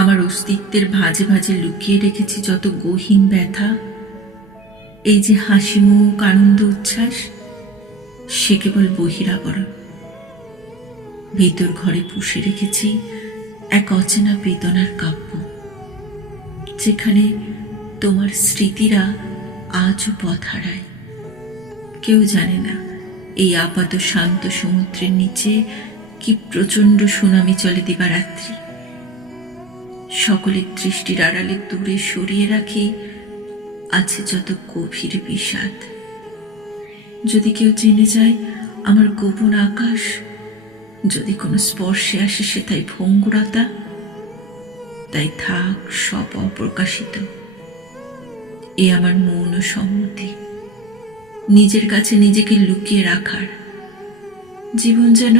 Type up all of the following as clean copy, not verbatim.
আমার অস্তিত্বের ভাঁজে ভাঁজে লুকিয়ে রেখেছি যত গহীন ব্যথা, এই যে হাসি মুখ, আনন্দ, উচ্ছ্বাস, সে কেবল বহিরাবরণ। ভিতর ঘরে পুষে রেখেছি এক অচেনা বেদনার কাব্য, যেখানে তোমার স্মৃতিরা আজও পথ হারায়। কেউ জানে না এই আপাত শান্ত সমুদ্রের নিচে কি প্রচণ্ড সুনামি চলে দিবারাত্রি। সকলের দৃষ্টির আড়ালে দূরে সরিয়ে রাখি আছে যত গভীর বিষাদ। যদি কেউ জেনে যায় আমার গোপন আকাশ, যদি কোনো স্পর্শে আসে সে তাই ভঙ্গুরতা, তাই থাক সব অপ্রকাশিত। এ আমার মৌন সম্মতি, নিজের কাছে নিজেকে লুকিয়ে রাখার। জীবন যেন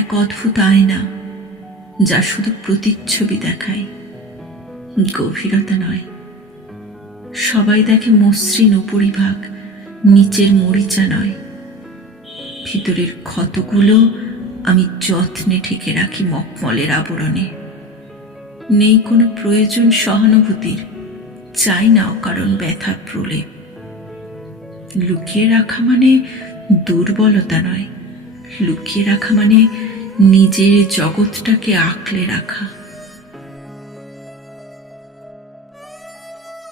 এক অদ্ভুত আয়না, যা শুধু প্রতিচ্ছবি দেখায়, গভীরতা নয়। সবাই দেখে মসৃণ উপরিভাগ, নিচের মরিচা নয়। ভিতরের ক্ষতগুলো আমি যত্নে ঢেকে রাখি মখমলের আবরণে। নেই কোনো প্রয়োজন সহানুভূতির, চাই না অকারণ ব্যথার প্রলেপ। লুকিয়ে রাখা মানে দুর্বলতা নয়, লুকিয়ে রাখা মানে নিজের জগৎটাকে আঁকলে রাখা।